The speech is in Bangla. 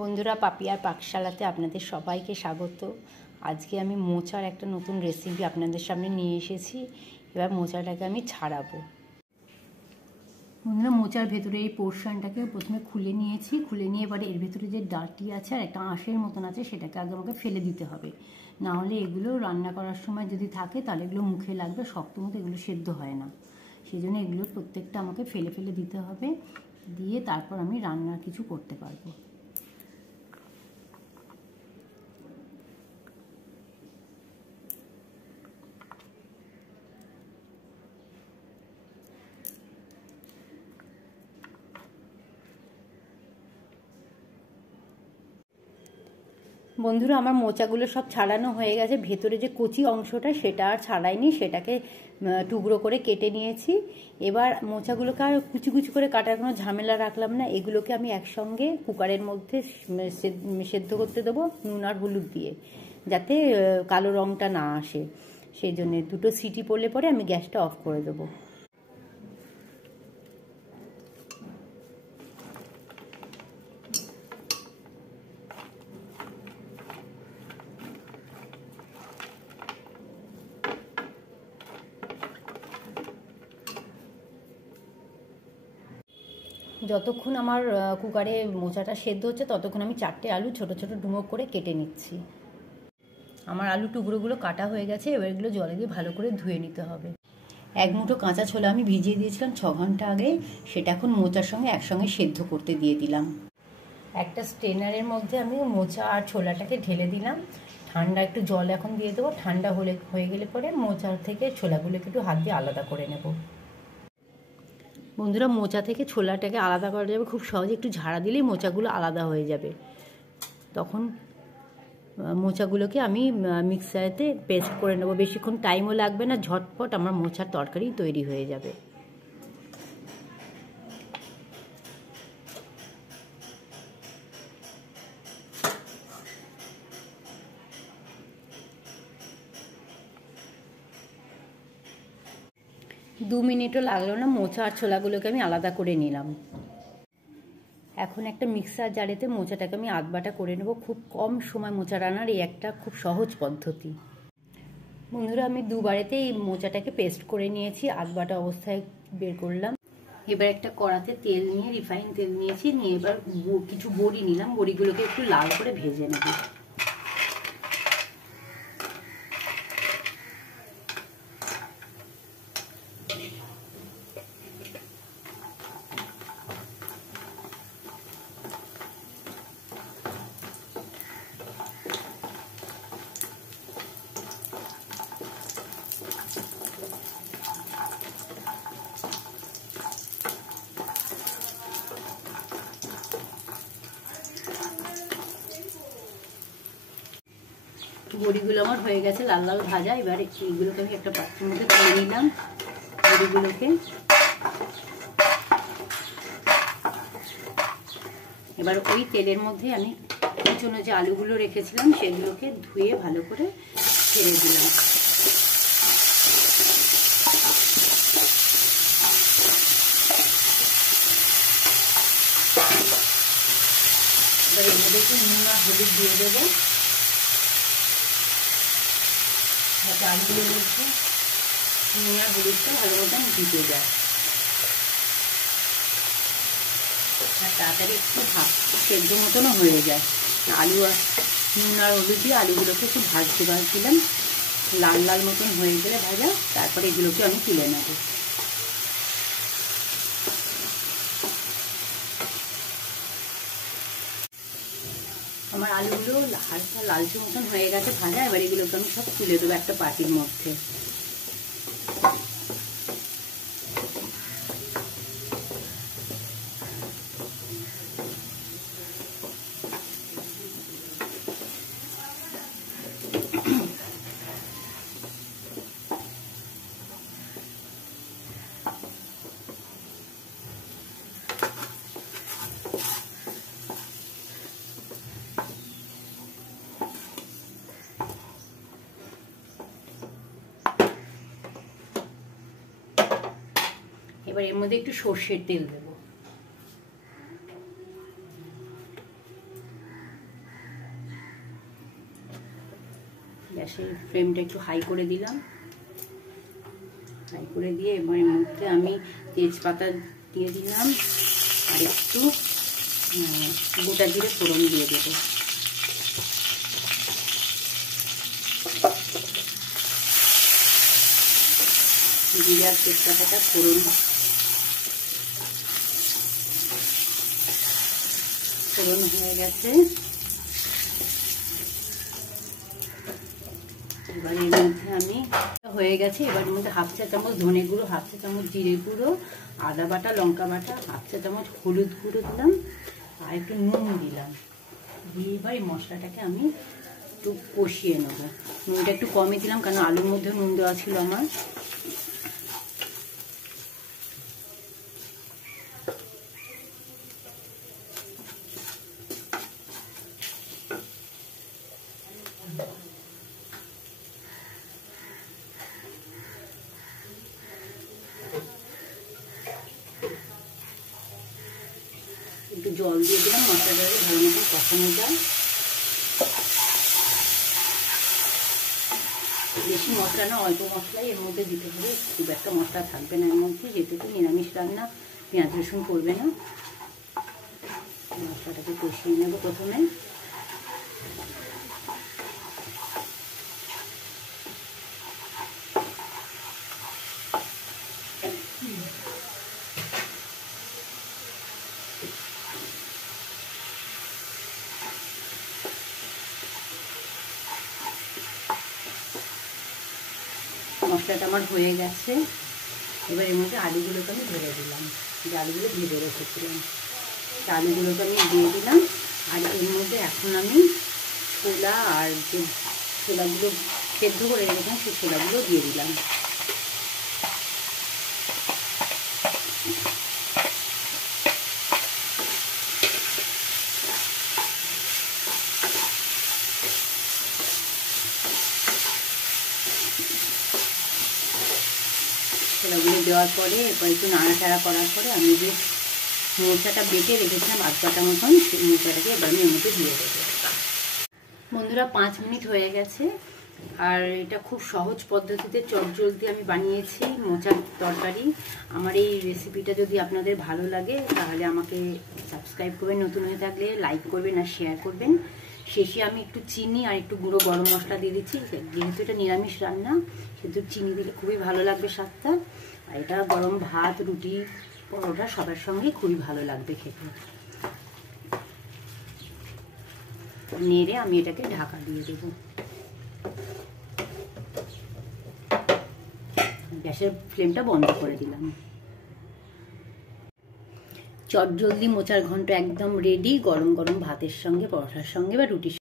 বন্ধুরা, পাপিয়ার পাকশালাতে আপনাদের সবাইকে স্বাগত। আজকে আমি মোচার একটা নতুন রেসিপি আপনাদের সামনে নিয়ে এসেছি। এবার মোচাটাকে আমি ছাড়াবো। বন্ধুরা, মোচার ভেতরে এই পোর্শনটাকে প্রথমে খুলে নিয়েছি। খুলে নিয়ে এবারে এর ভেতরে যে ডাঁটি আছে আর একটা আঁশের মতন আছে সেটাকে আগে আমাকে ফেলে দিতে হবে। না হলে এগুলো রান্না করার সময় যদি থাকে তাহলে এগুলো মুখে লাগবে, শক্ত মতো এগুলো সেদ্ধ হয় না। সেই জন্য এগুলো প্রত্যেকটা আমাকে ফেলে ফেলে দিতে হবে, দিয়ে তারপর আমি রান্নার কিছু করতে পারবো। বন্ধুরা, আমার মোচাগুলো সব ছাড়ানো হয়ে গেছে। ভেতরে যে কচি অংশটা সেটা আর ছাড়াইনি, সেটাকে টুকরো করে কেটে নিয়েছি। এবার মোচাগুলোকে আর কুচি কুচি করে কাটার কোনো ঝামেলা রাখলাম না। এগুলোকে আমি একসঙ্গে কুকারের মধ্যে সেদ্ধ করতে দেবো নুন আর হলুদ দিয়ে, যাতে কালো রঙটা না আসে। সেই জন্যে দুটো সিটি পড়লে পরে আমি গ্যাসটা অফ করে দেবো। যতক্ষণ আমার কুকারে মোচাটা সেদ্ধ হচ্ছে ততক্ষণ আমি 4টে আলু ছোট ছোট ডুমো করে কেটে নিচ্ছি। আমার আলু টুকরোগুলো কাটা হয়ে গেছে। এবার এগুলো জলে দিয়ে ভালো করে ধুয়ে নিতে হবে। এক মুঠো কাঁচা ছোলা আমি ভিজিয়ে দিয়েছিলাম 6 ঘন্টা আগে, সেটা এখন মোচার সঙ্গে একসঙ্গে সেদ্ধ করতে দিয়ে দিলাম। একটা স্ট্রেনারের মধ্যে আমি মোচা আর ছোলাটাকে ঢেলে দিলাম। ঠান্ডা একটু জল এখন দিয়ে দেবো। ঠান্ডা হয়ে গেলে পরে মোচা থেকে ছোলাগুলোকে একটু হাত দিয়ে আলাদা করে নেব। বন্ধুরা, মোচা থেকে ছোলাটাকে আলাদা করা যাবে খুব সহজে। একটু ঝাড়া দিলেই মোচাগুলো আলাদা হয়ে যাবে। তখন মোচাগুলোকে আমি মিক্সারেতে পেস্ট করে নেব। বেশিক্ষণ টাইমও লাগবে না, ঝটপট আমার মোচার তরকারি তৈরি হয়ে যাবে। দু মিনিটও লাগলো না, মোচা আর ছোলাগুলোকে আমি আলাদা করে নিলাম। এখন একটা মিক্সার জারেতে মোচাটাকে আমি আধবাটা করে নেব। খুব কম সময় মোচা রান্নার এই একটা খুব সহজ পদ্ধতি। বন্ধুরা, আমি দুবারেতে এই মোচাটাকে পেস্ট করে নিয়েছি, আধবাটা অবস্থায় বের করলাম। এবার একটা কড়াতে তেল নিয়ে, রিফাইন তেল নিয়েছি, নিয়ে এবার কিছু বড়ি নিলাম। বড়িগুলোকে একটু লাল করে ভেজে নেব। বড়িগুলো আমার হয়ে গেছে লাল লাল ভাজা। এবার এইগুলোকে আমি একটা পাত্রের মধ্যে তুলে নিলাম। বড়িগুলোকে এবার ওই তেলের মধ্যে আমি পিছনে যে আলুগুলো রেখেছিলাম সেগুলোকে ধুয়ে ভালো করে ছেড়ে দিলাম। এবার এর মধ্যে একটু নুন আর হলুদ দিয়ে দেবো, যাতে আলুগুলোর মধ্যে নুন আর হলুদটা ভালো মতন দিতে যায় আর তাড়াতাড়ি একটু সেদ্ধ মতনও হয়ে যায়। আলু আর নুন আর হলুদ দিয়ে আলুগুলোকে একটু ভাজছিলাম। লাল লাল মতন হয়ে গেলে ভাজা, তারপরে এগুলোকে আমি তুলে নেব। আমার আলুগুলো হালকা লালচে মতন হয়ে গেছে ভাজা। এবার এগুলোকে আমি সব তুলে দেবো একটা বাটির মধ্যে। এবার এর মধ্যে একটু সর্ষের তেল দেবো। গ্যাসের ফ্লেমটা একটু হাই করে দিলাম, হাই করে দিয়ে এবার এর মধ্যে আমি তেজপাতা দিয়ে দিলাম আর একটু গোটা জিরে ফোড়ন দিয়ে দেবো। জিরে আর তেজপাতাটা ফোড়ন হয়ে গেছে। এবার এর মধ্যে আমি হয়ে গেছে, এবার এর মধ্যে হাফ চা চামচ ধনে গুঁড়ো, হাফ চা চামচ জিরে গুঁড়ো, আদা বাটা, লঙ্কা বাটা, হাফ চা চামচ হলুদ গুঁড়ো দিলাম আর একটু নুন দিলাম। দিয়ে এবার এই মশলাটাকে আমি একটু কষিয়ে নেব। নুনটা একটু কমই দিলাম কারণ আলুর মধ্যে নুন দেওয়া ছিল আমার। একটু জল দিয়ে দিলাম, মশলাটাকে ভালো মতো কষানো যায়। বেশি মশলা না, অল্প মশলাই এর মধ্যে দিতে হবে, খুব একটা মশলা থাকবে না এর মধ্যে, যেহেতু নিরামিষ রান্না, পেঁয়াজ রসুন করবে না। মশলাটাকে কষিয়ে নেব প্রথমে। মশলাটা আমার হয়ে গেছে, এবার এর মধ্যে আলুগুলোকে আমি ধরে দিলাম, যে আলুগুলো ভেজে রেখেছিলাম আলুগুলোকে আমি দিয়ে দিলাম। আর এর মধ্যে এখন আমি ছোলা আর যে ছোলাগুলো সেদ্ধ করে রেখেছিলাম সেই ছোলাগুলো দিয়ে দিলাম। ছোলাগুলো দেওয়ার পরে এরপর একটু নাড়াচাড়া করার পরে আমি যে মোচাটা বেটে রেখেছিলাম আধ কাটা মতন, সেই মোচাটাকে এবার আমি এর মধ্যে দিয়ে দেবো। বন্ধুরা 5 মিনিট হয়ে গেছে, আর এটা খুব সহজ পদ্ধতিতে চটজলদি আমি বানিয়েছি মোচার তরকারি। আমার এই রেসিপিটা যদি আপনাদের ভালো লাগে তাহলে আমাকে সাবস্ক্রাইব করবেন, নতুন হয়ে থাকলে লাইক করবেন আর শেয়ার করবেন। শেষে আমি একটু চিনি আর একটু গুঁড়ো গরম মশলা দিয়ে দিচ্ছি, যেহেতু এটা নিরামিষ রান্না সেহেতু চিনি দিলে খুবই ভালো লাগবে স্বাদটা। আর এটা গরম ভাত, রুটি, পরোটা সবার সঙ্গে খুবই ভালো লাগবে খেতে। নেড়ে আমি এটাকে ঢাকা দিয়ে দেবো। গ্যাসের ফ্লেমটা বন্ধ করে দিলাম। চটজলদি মোচার ঘন্ট একদম রেডি, গরম গরম ভাতের সঙ্গে, পরোটার সঙ্গে বা রুটির